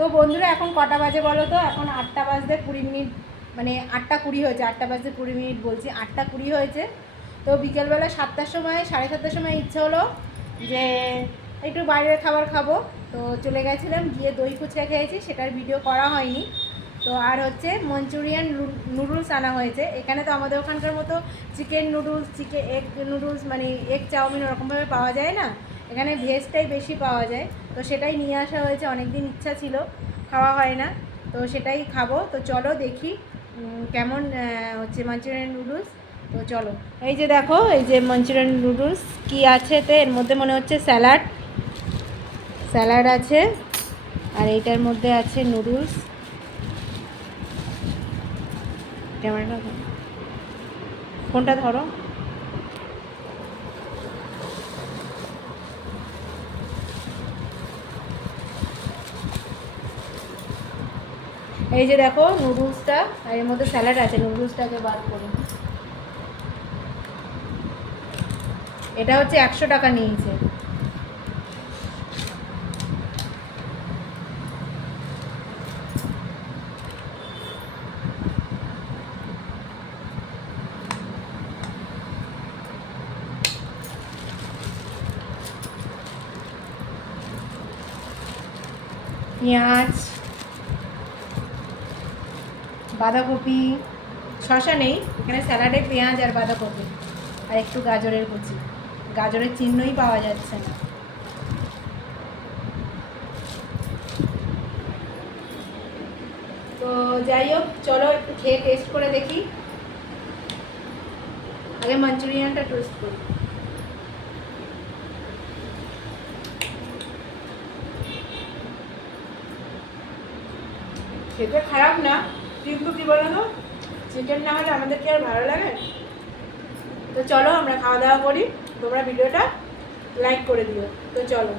তো বন্ধুরা এখন কটা বাজে বলো তো? এখন 8টা বাজতে 20 মিনিট, মানে 8টা 20 হয়েছে। 8টা বাজতে 20 মিনিট বলছি, 8টা 20 হয়েছে। তো বিকেলবেলা 7টার সময়, 7:30টার সময় ইচ্ছে হলো যে একটু বাইরের খাবার খাবো। তো চলে গেছিলাম, গিয়ে দই ফুচকা খেয়েছি, সেটার ভিডিও করা হয়নি। তো আর হচ্ছে মঞ্চুরিয়ান নুডলস আনা হয়েছে। এখানে তো আমাদের ওখানকার মতো চিকেন নুডলস, এগ নুডলস, মানে এগ চাউমিন ওরকমভাবে পাওয়া যায় না। এখানে ভেজটাই বেশি পাওয়া যায়। তো সেটাই নিয়ে আসা হয়েছে, অনেক দিন ইচ্ছা ছিল, খাওয়া হয় না। তো সেটাই খাবো। তো চলো দেখি কেমন হচ্ছে মাঞ্চুরিয়ান নুডলস। তো চলো, এই যে দেখো, এই যে মাঞ্চুরিয়ান নুডলস কি আছে এতে। এর মধ্যে মনে হচ্ছে স্যালাড আছে, আর এইটার মধ্যে আছে নুডলস। ক্যামেরাটা ফোনটা ধরো। এই যে দেখো নুডলসটা, আর এর মধ্যে স্যালাড আছে। নুডলসটাকে বার করে, এটা হচ্ছে 100 টাকা নিয়েছে। পেঁয়াজ, বাঁধাকপি, শসা নেই এখানে, স্যালাডে পেঁয়াজ আর বাঁধাকপি আর একটু গাজরের কুচি। গাজরের চিহ্নই পাওয়া যাচ্ছে না। তো যাই হোক, চলো একটু খেয়ে টেস্ট করে দেখি। আগে মাঞ্চুরিয়ানটা টেস্ট করি। খেতে খারাপ না, কিন্তু কী বলো তো, চিকেন না হলে আমাদের কি আর ভালো লাগে? তো চলো আমরা খাওয়া দাওয়া করি, তোমরা ভিডিওটা লাইক করে দিও। তো চলো।